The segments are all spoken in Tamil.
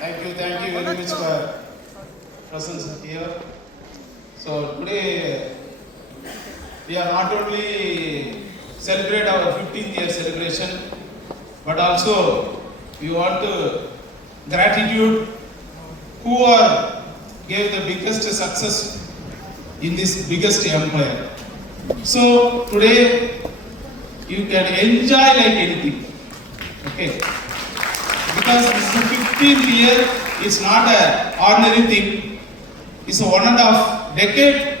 Thank you very much for presence here. So today we are not only celebrate our 15th year celebration, but also we want to gratitude who are gave the biggest success in this biggest empire. So today you can enjoy like anything, okay? Because this is 15th year, it's not an ordinary thing. It's a 1.5 decade.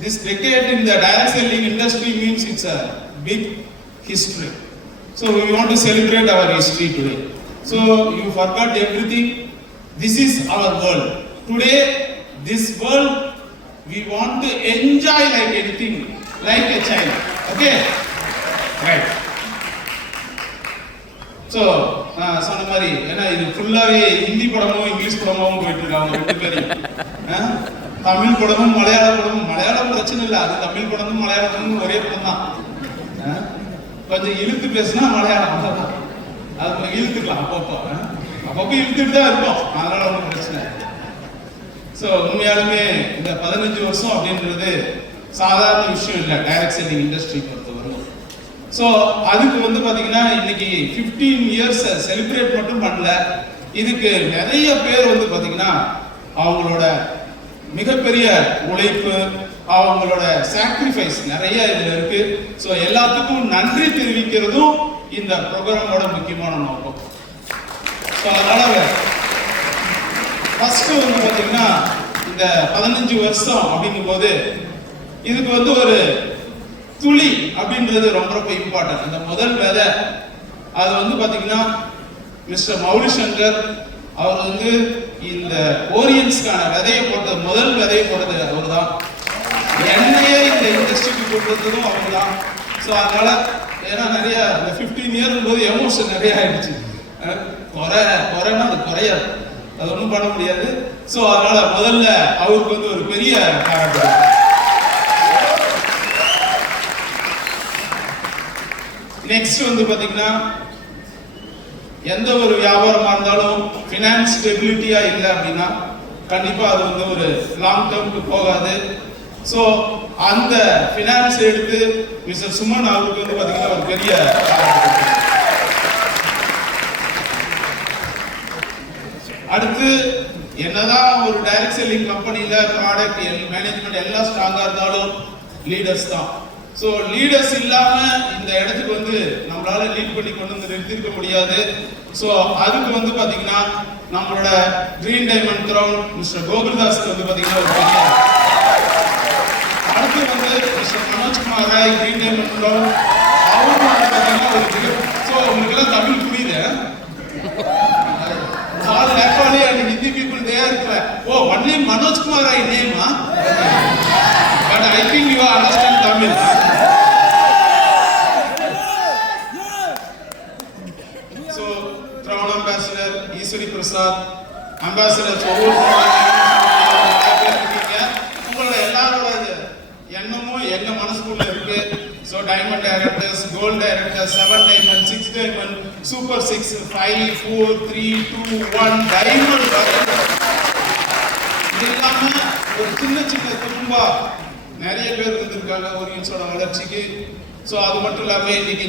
This decade in the direct selling industry means it's a big history. So we want to celebrate our history today. So you forgot everything. This is our world. Today, this world, we want to enjoy like anything, like a child. Okay? Right. So நான் சொன்ன மாதிரி ஏன்னா இது ஃபுல்லாகவே ஹிந்தி படமும் இங்கிலீஷ் படமாகவும் போயிட்டு இருக்காங்க ரெண்டு பேரையும். தமிழ் படமும் மலையாள படமும், மலையாளம் பிரச்சனை இல்லை, அது தமிழ் படமும் மலையாள படமும் ஒரே படம் தான். கொஞ்சம் இழுத்து பேசுனா மலையாளம் அவ்வளோதான், அது இழுத்துக்கலாம் அப்பப்போ இழுத்துட்டு தான் இருக்கும், அதனால ஒன்றும் பிரச்சனை. ஸோ உண்மையாலுமே இந்த 15 வருஷம் அப்படின்றது சாதாரண விஷயம் இல்லை டைரக்ட் செல்லிங் இண்டஸ்ட்ரி பொறுத்தவரை. ஸோ அதுக்கு பார்த்தீங்கன்னா இன்னைக்கு 15 இயர்ஸ் செலிப்ரேட் மட்டும் பண்ணல, இதுக்கு நிறைய பேர் பார்த்தீங்கன்னா அவங்களோட மிகப்பெரிய உழைப்பு, அவங்களோட சாக்ரிஃபைஸ் நிறைய இதுல இருக்கு. ஸோ எல்லாத்துக்கும் நன்றி தெரிவிக்கிறதும் இந்த ப்ரோக்ராமோட முக்கியமான நோக்கம். ஸோ அதனால ஃபர்ஸ்ட் பார்த்தீங்கன்னா இந்த 15 வருஷம் அப்படிங்கும் போது இதுக்கு ஒரு துளி அப்படின்றது ரொம்ப ரொம்ப இம்பார்ட்டன்ட். அந்த முதல் விதை அது பார்த்தீங்கன்னா மிஸ்டர் மௌலி சங்கர் அவர் இந்த ஓரியன்ஸ்க்கான விதையை போட்டது, முதல் விதையை போட்டது அவர் தான். என்னையே இந்த இண்டஸ்ட்ரிக்கு கொண்டு வந்ததும் அவங்க தான். ஸோ அதனால ஏன்னா நிறைய இந்த 15 இயர்ஸ் போது எமோஷன் நிறைய ஆயிடுச்சு. குறைனா அது குறையாது, அது ஒன்றும் பண்ண முடியாது. ஸோ அதனால முதல்ல அவருக்கு ஒரு பெரிய பாராட்டு. நெக்ஸ்ட் பார்த்தீங்கன்னா எந்த ஒரு வியாபாரமா இருந்தாலும் ஃபினான்ஸ் ஸ்டெபிலிட்டியா இல்லை அப்படின்னா கண்டிப்பா அது ஒரு லாங் டேர்முக்கு போகாது. ஸோ அந்த ஃபினான்ஸ் எடுத்து மிஸ்டர் சுமன் அவருக்கு பார்த்தீங்கன்னா ஒரு பெரிய அடுத்து என்னதான் ஒரு டைரக்ட் செல்லிங் கம்பெனியில ப்ராடக்ட் மேனேஜ்மெண்ட் எல்லாம் ஸ்ட்ராங்கா இருந்தாலும் லீடர்ஸ் தான். ஸோ லீடர்ஸ் இல்லாம இந்த இடத்துக்கு நம்மளால லீட் பண்ணி கொண்டு நிறுத்திருக்க முடியாது. ஸோ அதுக்கு பாத்தீங்கன்னா நம்மளோட கிரீன் டைமண்ட் கிரவுண்ட் மிஸ்டர் கோகுல்தாஸ்க்கு பாத்தீங்கன்னா ஒரு பெரிய அடுத்து mister Manojkumar Roy green diamond ground அவரும் பாத்தீங்கன்னா ஒரு பெரிய. ஸோ உங்களுக்கு எல்லாம் தமிழ் புரியுது, all Nepali and Hindi people they are only Manoj Kumar Rai name, but I think you understand Tamil. So Crown Ambassador Iswari Prasad, Ambassador உங்களோட எல்லாரோட எண்ணமும் எங்க மனசுக்குள்ள இருக்கு. So diamond directors, gold directors, 7 diamond, 6 diamond, super 6, 5, 4, 3, 2, 1 diamond. இது இல்லாம ஒரு சின்ன குடும்பம் நிறைய பேர் இருந்திருக்காங்க ஓரியன்ஸோட வளர்ச்சிக்கு. ஸோ அது மட்டும் இல்லாம இன்னைக்கு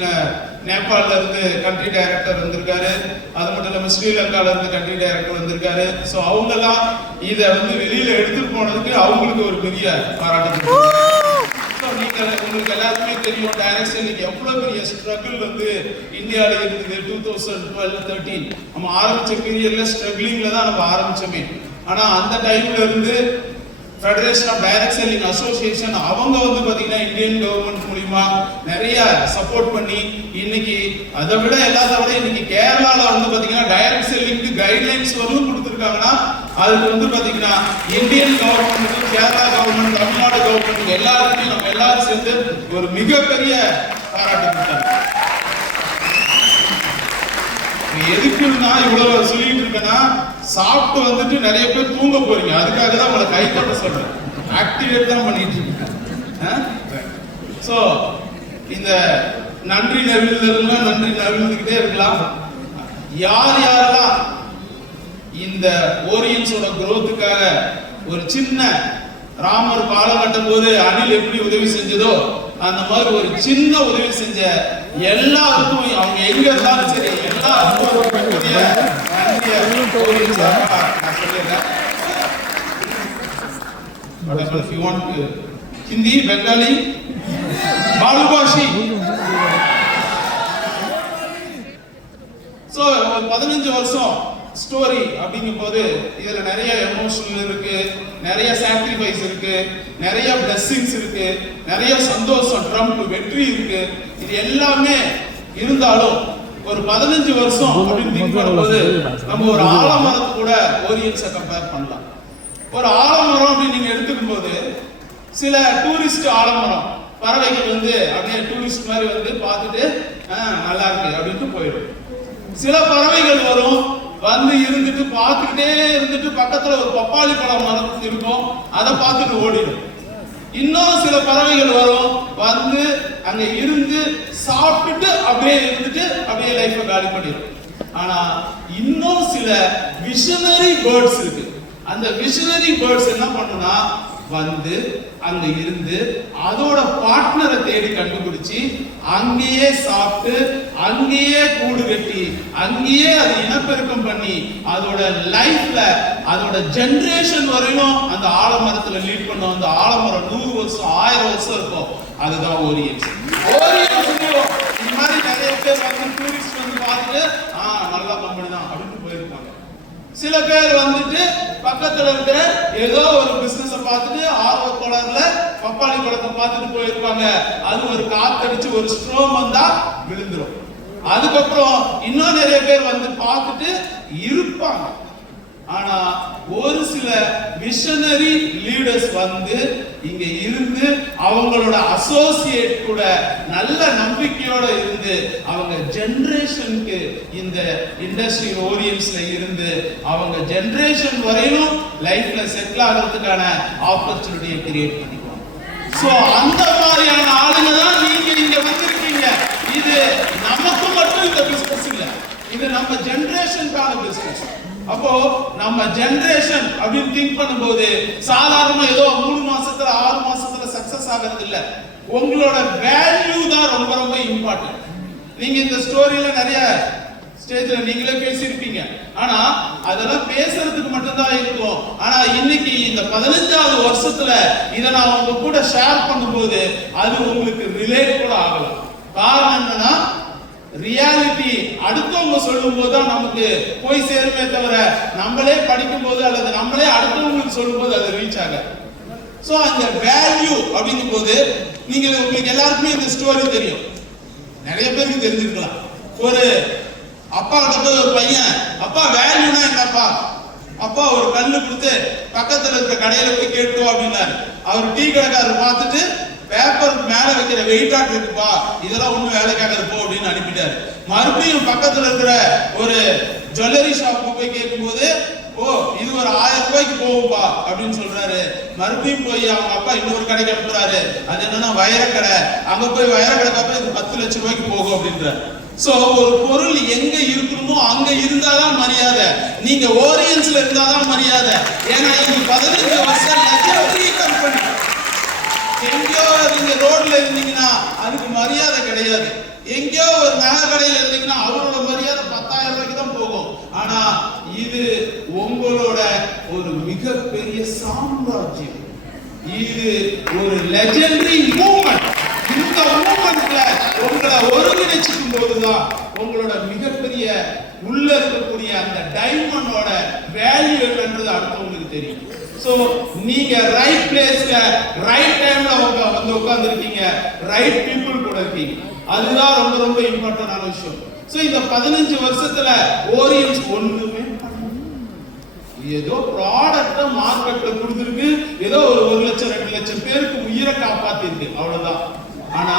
நேபாளில இருந்து கண்ட்ரி டைரக்டர் வந்திருக்காரு, அது மட்டும் இல்லாம ஸ்ரீலங்கால இருந்து கண்ட்ரி டைரக்டர் வந்திருக்காரு. ஸோ அவங்கெல்லாம் இதை வெளியில எடுத்துட்டு போனதுக்கு அவங்களுக்கு ஒரு பெரிய பாராட்டு. உங்களுக்கு எல்லாருக்குமே தெரியும் டைரக்ட் செல்லிங் எவ்வளவு பெரிய ஸ்ட்ரகிள் இந்தியாவில இருந்தது. 2012-13 நம்ம ஆரம்பிச்ச பீரியட்ல ஸ்ட்ரகிளிங்ல தான் நம்ம ஆரம்பிச்சோமே. ஆனா அந்த டைம்ல இருந்து federation of direct selling association அவங்க பாத்தீங்கன்னா இந்தியன் கவர்மெண்ட் மூலமா நிறைய சப்போர்ட் பண்ணி இன்னைக்கு அதை விட எல்லாத்த விட இன்னைக்கு கேரளால பாத்தீங்கன்னா டைரக்ட் செல்லிங்க்கு கைட்லைன்ஸ் கொடுத்துருக்காங்கன்னா அதுக்கு பாத்தீங்கன்னா Indian government, Kerala government, Tamil Nadu government எல்லாருமே நம்ம எல்லாரும் சேர்ந்து ஒரு மிகப்பெரிய பாராட்டு கொடுத்தாங்க. எதுக்கு நான் இவ்வளவு சொல்லிட்டு இருக்கேன்னா சாப்பிட்டு நிறைய பேர் தூங்க போறீங்க, அதுக்காக தான் உங்களை கை தட்ட சொல்றேன், ஆக்டிவேட் தான் பண்ணிட்டு இருக்கேன். சோ இந்த நன்றி நவிழ்ந்துகிட்டே இருக்கலாம். யாரெல்லாம் இந்த ஓரியன்ஸோட growthக்காக ஒரு சின்ன ராமர் பாலம் கட்டும் போது அணில் எப்படி உதவி செஞ்சதோ அந்த மாதிரி ஒரு சின்ன உதவி செஞ்ச எல்லாருக்கும் அவங்க எங்க இருந்தாலும் சரி எல்லாருக்கும் நான் சொல்லிடுறேன். If you want Hindi, Bengali, Balubashi. So 15 வருஷம் ஸ்டோரி அப்படிங்கும் போது இதுல நிறைய எமோஷனல் இருக்கு, நிறைய சாக்ரிஃபைஸ் இருக்கு, நிறைய பிளெஸிங்ஸ் இருக்கு, நிறைய சந்தோஷம், ட்ரம்ப் வெற்றி இருக்கு. இது எல்லாமே இருந்தாலும் ஒரு 15 வருஷம் அப்படின்னு திங்க் பண்ணும்போது நம்ம ஒரு ஆலமரத்து கூட ஓரியன்ஸை கம்பேர் பண்ணலாம். ஒரு ஆலமரம் அப்படின்னு நீங்க எடுத்துக்கும் போது சில டூரிஸ்ட் ஆலமரம் பறவைகள் வந்து அப்படியே டூரிஸ்ட் மாதிரி வந்து பார்த்துட்டு நல்லா இருக்கு அப்படின்ட்டு போயிடும். சில பறவைகள் வரும், வந்து இருந்துட்டு பார்த்துக்கிட்டே இருந்துட்டு பக்கத்துல ஒரு பப்பாளி பழம் மரம் இருக்கும், அதை பார்த்துட்டு ஓடிடும். இன்னும் சில பறவைகள் வரும், வந்து அங்க இருந்து சாப்பிட்டுட்டு அப்படியே இருந்துட்டு அப்படியே லைஃபை காலி பண்ணிடும். ஆனா இன்னும் சில விஷனரி பேர்ட்ஸ் இருக்கு. அந்த விஷனரி பேர்ட்ஸ் என்ன பண்ணுனா வந்து அங்க இருந்து அதோட பார்ட்னரை தேடி கண்டுபிடிச்சு அங்கேயே சாப்பிட்டு அங்கேயே கூடு கட்டி அங்கேயே அது இனப்பெருக்கம் பண்ணி அதோட லைஃப்ல அதோட ஜெனரேஷன் வரையும் அந்த ஆலமரத்துல லீட் பண்ணும். அந்த ஆலமரம் 100 வருஷம் 1000 வருஷம் இருக்கும். அதுதான் ஓரியன்ஸ். இந்த மாதிரி நிறைய பேர் வந்து டூரிஸ்ட் வந்து பார்த்துட்டு நல்ல கம்பெனி தான் அப்படின்னு போயிருப்பாங்க. சில பேர் வந்துட்டு பக்கத்துல இருக்கிற ஏதோ ஒரு பிசினஸ் பார்த்துட்டு ஆர்வக்கோளர்ல பப்பாளி பழத்தை பார்த்துட்டு போயிருப்பாங்க. அது ஒரு காத்தடிச்சு ஒரு ஸ்ட்ரோம் வந்தா விழுந்துரும். அதுக்கப்புறம் இன்னும் நிறைய பேர் வந்து பார்த்துட்டு இருப்பாங்க. ஆனா ஒரு சில விஷனரி லீடர்ஸ் வந்து இங்க இருந்து அவங்களோட அசோசியேட் கூட நல்ல நம்பிக்கையோட இருந்து அவங்க ஜெனரேஷனுக்கு இந்த இண்டஸ்ட்ரியல் ஓரியன்ஸ்ல இருந்து அவங்க ஜெனரேஷன் வரையிலும் லைஃப்ல செட்டில் ஆகிறதுக்கான ஆப்பர்ச்சுனிட்டியை கிரியேட் பண்ணிக்குவாங்க. சோ அந்த மாதிரியான ஆளுங்க தான் நீங்க இங்க வந்திருக்கீங்க. இது நமக்கு மட்டும் இந்த பிசினஸ் இல்ல, இது நம்ம ஜெனரேஷனுக்கான பிசினஸ். அப்போ நம்ம ஜெனரேஷன் அப்படின்னு திங்க் பண்ணும்போது சாதாரணமா ஏதோ 3 மாசத்துல 6 மாசத்துல சக்சஸ் ஆகிறது இல்ல. உங்களோட வேல்யூ தான் ரொம்ப ரொம்ப இம்பார்ட்டன்ட். நீங்க இந்த ஸ்டோரியில நிறைய ஸ்டேஜ்ல நீங்களே பேசியிருப்பீங்க. ஆனா அதெல்லாம் பேசுறதுக்கு மட்டும்தான் இருக்கும். ஆனா இன்னைக்கு இந்த 15வது வருஷத்துல இதை நான் உங்க கூட ஷேர் பண்ணும்போது அது உங்களுக்கு ரிலேட் கூட ஆகலாம். காரணம் என்னன்னா ரியாலிட்டி அடுத்தவங்க சொல்லும் போது தான் நமக்கு போய் சேருமே தவிர நம்மளே படிக்கும் போது அல்லது நம்மளே அடுத்தவங்களுக்கு சொல்லும் போது அது ரீச் ஆக. சோ அந்த வேல்யூ அப்படிங்கும் போது நீங்க உங்களுக்கு எல்லாருக்குமே இந்த ஸ்டோரி தெரியும், நிறைய பேருக்கு தெரிஞ்சிருக்கலாம். ஒரு அப்பா கிட்ட போய் ஒரு பையன், அப்பா வேல்யூனா என்னப்பா, அப்பா ஒரு கல்லு கொடுத்து பக்கத்துல இருக்கிற கடையில போய் கேட்டோம் அப்படின்னாரு. அவர் டீ கடைக்காரர் பார்த்துட்டு பேப்பர் மேல வைக்கிற வெயிட்டாட் இருக்குப்பா, இதெல்லாம் ஒண்ணும் வேலைக்காக போ அப்படின்னு அனுப்பிட்டாரு. மறுபடியும் பக்கத்துல இருக்கிற ஒரு ஜுவல்லரி ஷாப்புக்கு போய் கேட்கும்போது இது ஒரு 1000 ரூபாய்க்கு போகும்பா அப்படின்னு சொல்றாரு. மறுபடியும் போய் அவங்க அப்பா இன்னொரு கடைக்கு அனுப்புறாரு, அது என்னன்னா வைரக்கடை. அங்க போய் வைரக்கடை பார்த்தா இது 10 லட்சம் ரூபாய்க்கு போகும் அப்படின்றாரு. சோ ஒரு பொருள் எங்க இருக்கணுமோ அங்க இருந்தாதான் மரியாதை. நீங்க ஓரியன்ஸ்ல இருந்தாதான் மரியாதை. ஏன்னா இது 15 வருஷம் லெஜெண்டரி கம்பெனி. எங்கேயோ நீங்க ரோட்ல இருந்தீங்கன்னா அதுக்கு மரியாதை கிடையாது. எங்கேயோ ஒரு நகை கடையில இருந்தீங்கன்னா அவரோட மரியாதை 10,000 ரூபாய்க்கு தான் போகும். ஆனா இது உங்களோட ஒரு மிகப்பெரிய சாம்ராஜ்யம். இது ஒரு லெஜெண்டரி மூவ்மெண்ட். இந்த மூவ்மெண்ட்ல உங்களை ஒருங்கிணைச்சிக்கும் போதுதான் உங்களோட மிகப்பெரிய உள்ள இருக்கக்கூடிய அந்த டைமண்டோட வேல்யூ என்னன்றது அடுத்தவங்களுக்கு தெரியும். சோ நீங்க ரைட் பிளேஸ்ல ரைட் டைம்ல வந்து உட்கார்ந்துருக்கீங்க, ரைட் பீப்புள் கூட இருக்கீங்க. அதுதான் ரொம்ப ரொம்ப இம்பார்ட்டன்டான விஷயம். சோ இந்த 15 வருஷத்துல ஓரியன்ஸ் ஒண்ணுமே ஏதோ ப்ராடக்ட்ட மார்க்கெட்ல கொடுத்துருக்கு, ஏதோ ஒரு 1 லட்சம் 2 லட்சம் பேருக்கு உயிரை காப்பாத்திருக்கு, அவ்வளவுதான். ஆனா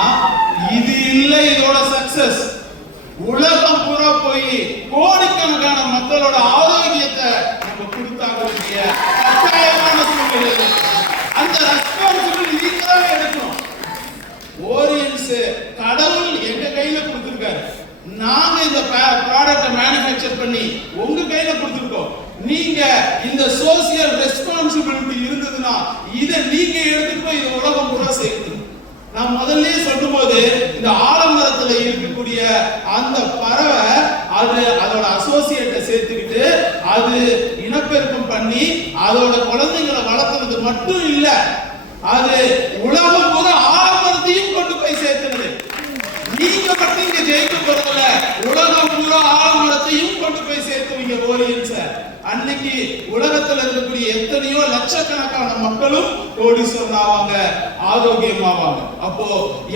இது இல்ல இதோட சக்சஸ். உலகம் பூரா போய் கோடிக்கணக்கான மக்களோட ஆரோக்கியத்தை நம்ம கொடுத்தாக வேண்டிய கட்டாயமான சூழ்நிலை. அந்த ரெஸ்பான்சிபிலிட்டி நீங்க தான் எடுக்கணும். ஓரியன்ஸ் கடவுள் எங்க கையில கொடுத்திருக்காரு. நாங்க இந்த ப்ராடக்ட்டை மேனுஃபேக்சர் பண்ணி உங்க கையில கொடுத்திருக்கோம். நீங்க இந்த சோசியல் ரெஸ்பான்சிபிலிட்டி இருந்ததுன்னா இதை நீங்க எடுத்துட்டு போய் இது உலகம் பூரா சேர்க்கணும். நான் முதல்ல சொல்லும்போது இந்த ஆலமரத்துல இருக்கக்கூடிய அந்த பறவை அதோட அசோசியேட்டை சேர்த்துக்கிட்டு அது இனப்பெருக்கம் பண்ணி அதோட குழந்தைகளை வளர்த்துறது மட்டும் இல்ல, அது உலகம் பூரா ஆலமரத்தையும் கொண்டு போய் சேர்த்துனது. நீங்க மட்டும் இங்க ஜெயிக்க போறதில்ல, உலகம் பூரா ஆலமரத்தையும் கொண்டு போய் சேர்த்துவீங்க ஓரியன்ஸ். அன்னைக்கு உலகத்துல இருக்கக்கூடிய எத்தனையோ லட்சக்கணக்கான மக்களும் கோடீஸ்வரன் ஆவாங்க, ஆரோக்கியமாவாங்க. அப்போ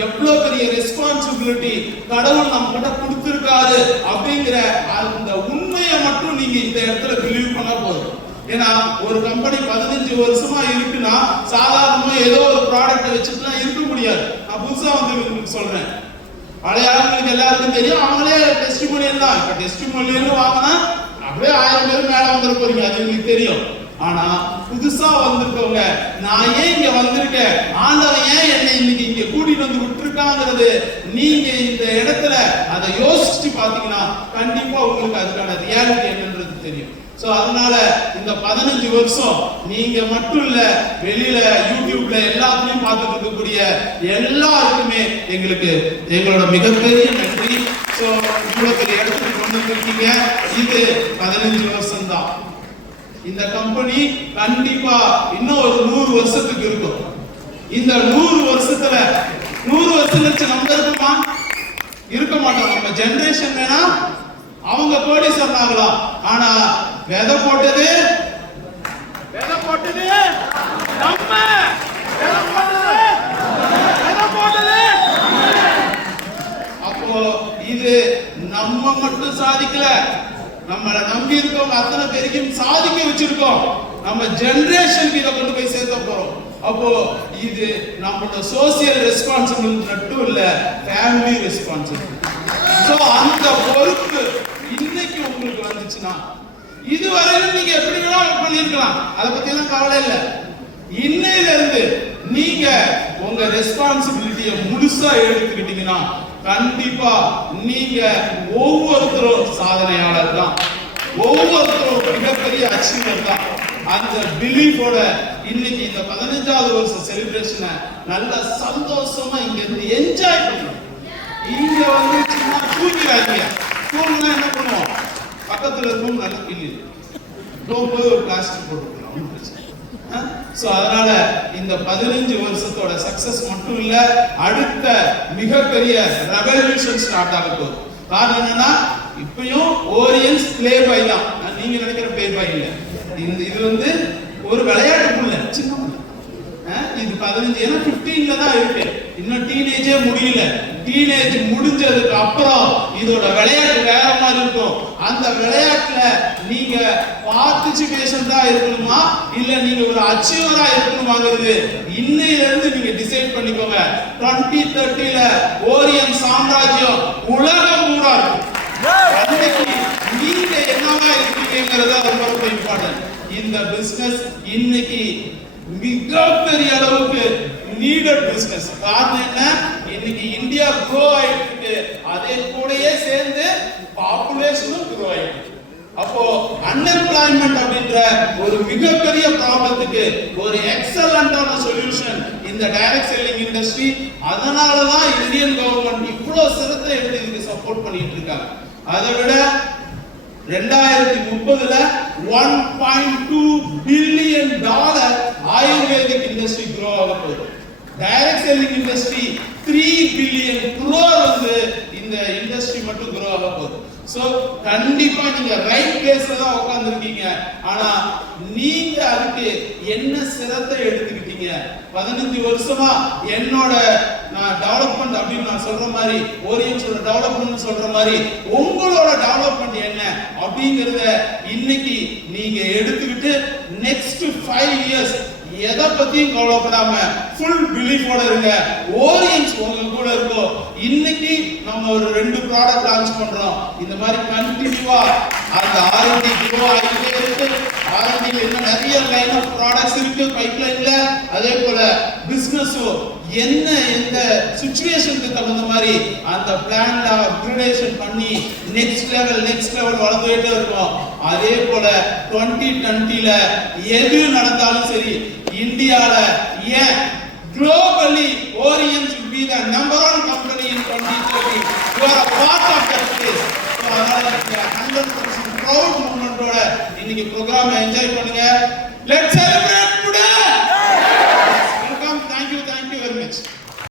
எவ்வளவு பெரிய ரெஸ்பான்சிபிலிட்டி கடவுள் நம்ம கிட்ட கொடுத்திருக்காரு அப்படிங்கிற அந்த உண்மையை மட்டும் நீங்க இந்த இடத்துல பிலீவ் பண்ணா போதும். ஏன்னா ஒரு கம்பெனி 15 வருஷமா இருக்குன்னா சாதாரணமா ஏதோ ஒரு ப்ராடக்ட் வச்சுட்டுலாம் இருக்க முடியாது. நான் புதுசா வந்து சொல்றேன், பழைய ஆளுங்களுக்கு எல்லாருக்கும் தெரியும், அவங்களே டெஸ்டிமோனியல் தான். இப்ப டெஸ்டிமோனியல் வாங்கினா அப்படியே 1000 பேர் மேல வந்துட போறீங்க, அது உங்களுக்கு தெரியும். ஆனா புதுசா வந்திருக்கவங்க, நான் ஏன் இங்க வந்திருக்கேன், ஆண்டவன் ஏன் என்னை இன்னைக்கு இங்க கூட்டிட்டு வந்து விட்டுருக்காங்கிறது நீங்க இந்த இடத்துல அதை யோசிச்சு பாத்தீங்கன்னா கண்டிப்பா உங்களுக்கு அதுக்கான ரியாலிட்டி என்னன்றது தெரியும். சோ அதனால இந்த 15 வருஷம் நீங்க மட்டும் இல்ல, வெளியில யூடியூப்ல எல்லாத்தையும் பார்த்துட்டு இருக்கக்கூடிய எல்லாருக்குமே எங்களோட மிகப்பெரிய நன்றி. சோ இவ்வளவு பெரிய இடத்துக்கு கொண்டு வந்திருக்கீங்க. இது 15 வருஷம் தான். இந்த கம்பெனி கண்டிப்பா இன்னும் ஒரு 100 வருஷத்துக்கு இருக்கும். இந்த 100 வருஷத்துல 100 வருஷம் கழிச்சு நம்ம இருக்குமா? இருக்க மாட்டோம். நம்ம ஜெனரேஷன் வேணா அவங்க கோடீஸ்வரன் ஆகலாம், ஆனா விதை போட்டது நம்ம, அப்போ இது நம்ம மட்டும் சாதிக்கல, நம்மளை நம்பி இருக்கவங்க அத்தனை பேருக்கும் சாதிக்க வச்சிருக்கோம். நம்ம ஜெனரேஷனுக்கு இதை கொண்டு போய் சேர்த்த போறோம். அப்போ இது நம்மளோட சோசியல் ரெஸ்பான்சிபிலிட்டி மட்டும் இல்ல, ஃபேமிலி ரெஸ்பான்சிபிலிட்டி. சோ அந்த பொறுப்பு இன்னைக்கு உங்களுக்கு வந்துச்சுன்னா, இதுவரையிலும் நீங்க எப்படி வேணாலும் பண்ணிருக்கலாம், அதை பத்தி எல்லாம் கவலை இல்லை. இன்னையில இருந்து நீங்க உங்க ரெஸ்பான்சிபிலிட்டியை முழுசா எடுத்துக்கிட்டீங்கன்னா கண்டிப்பா நீங்க ஒவ்வொருத்தரும் சாதனையாளர் தான், ஒவ்வொருத்தரும் மிகப்பெரிய அச்சீவர் தான். அந்த பிலீஃபோட இன்னைக்கு இந்த 15வது வருஷ செலிப்ரேஷனை நல்ல சந்தோஷமா இங்க இருந்து என்ஜாய் பண்ணணும். இங்க வந்து சும்மா தூங்கிடாதீங்க. தூங்கினா என்ன பண்ணுவோம், பக்கத்துல ரூம் நல்ல கிள்ளி போகும்போது ஒரு பிளாஸ்டிக் போட்டுக்கலாம். சோ அதனால இந்த 15 வருஷத்தோட சக்சஸ் மட்டும் இல்ல, அடுத்த மிகப்பெரிய ரெவல்யூஷன் ஸ்டார்ட் ஆக போகுது. காரணம் என்னன்னா, இப்பயும் ஓரியன்ஸ் பிளே பாய் தான், நீங்க நினைக்கிற பிளே பாய் இல்ல. இது வந்து ஒரு விளையாட்டுக்குள்ள சின்ன இது 15 ஏன்னா 15ல தான் இருக்கு, இன்னும் டீனேஜே முடியல. டீனேஜ் முடிஞ்சதுக்கு அப்புறம் இதோட விளையாட்டு வேற மாதிரி இருக்கும். அந்த விளையாட்டுல நீங்க பார்ட்டிசிபேஷன் தான் இருக்கணுமா இல்ல நீங்க ஒரு அச்சீவரா இருக்கணுமாங்கிறது இன்னையில இருந்து நீங்க டிசைட் பண்ணிக்கோங்க. 2030ல ஓரியன் சாம்ராஜ்யம் உலகம் பூரா இருக்கும். நீங்க என்னவா இருக்கீங்கிறத ரொம்ப இம்பார்ட்டன்ட். இந்த பிசினஸ் இன்னைக்கு மிகப்பெரிய அளவுக்கு நீடட் பிசினஸ். காரணம் என்ன, இன்னைக்கு இந்தியா க்ரோ ஆயிட்டு அதே கூடயே சேர்ந்து பாப்புலேஷனும் க்ரோ ஆயிட்டு. அப்போ அன்எம்ப்ளாய்மெண்ட் அப்படின்ற ஒரு மிகப்பெரிய ப்ராப்ளத்துக்கு ஒரு எக்ஸலண்டான சொல்யூஷன் இந்த டைரக்ட் செல்லிங் இண்டஸ்ட்ரி. அதனாலதான் இந்தியன் கவர்மெண்ட் இவ்வளவு சிரத்தை எடுத்து இதுக்கு சப்போர்ட் பண்ணிட்டு இருக்காங்க. அதை விட 2030ல $1.2 பில்லியன் ஆயுர்வேதிக் இண்டஸ்ட்ரி க்ரோ ஆக போகுது. டைரக்ட் செல்லிங் இண்டஸ்ட்ரி 3 பில்லியன் வந்து இந்த இண்டஸ்ட்ரி மட்டும் க்ரோ ஆக போகுது. சோ கண்டிப்பா நீங்க ரைட் பிளேஸ்ல தான் உட்கார்ந்துருக்கீங்க. ஆனா நீங்க அதுக்கு என்ன சிரத்தை எடுத்துக்கிட்டீங்க? 15 வருஷமா என்னோட நான் டெவலப்மெண்ட் அப்படின்னு நான் சொல்ற மாதிரி, ஓரியன்ஸோட டெவலப்மெண்ட் சொல்ற மாதிரி உங்களோட டெவலப்மெண்ட் என்ன அப்படிங்கறத இன்னைக்கு நீங்க எடுத்துக்கிட்டு நெக்ஸ்ட் 5 இயர்ஸ் எதை பத்தியும் கவலைப்படாம ஃபுல் பிலீஃபோட இருங்க. ஓரியன்ஸ் உங்க கூட இருக்கும். இன்னைக்கு நம்ம ஒரு 2 ப்ராடக்ட் லான்ச் பண்றோம். இந்த மாதிரி கண்டினியூவா அந்த R&D க்ரோ ஆகிட்டே இருக்கு. R&D இன்னும் நிறைய லைன் ஆஃப் ப்ராடக்ட்ஸ் இருக்கு பைப்லைன்ல. அதே போல பிசினஸும் என்ன எந்த சிச்சுவேஷனுக்கு தகுந்த மாதிரி அந்த பிளான்ல அப்கிரேடேஷன் பண்ணி நெக்ஸ்ட் லெவல் வளர்ந்துட்டே இருக்கும். அதே போல 2020ல எது நடந்தாலும் சரி இந்தியால ஏன் globally Orient should be the number one company in 2030. You are a part of that place. So அதனால 100% proud moment ஓட இன்னைக்கு ப்ரோகிராம் என்ஜாய் பண்ணுங்க. Let's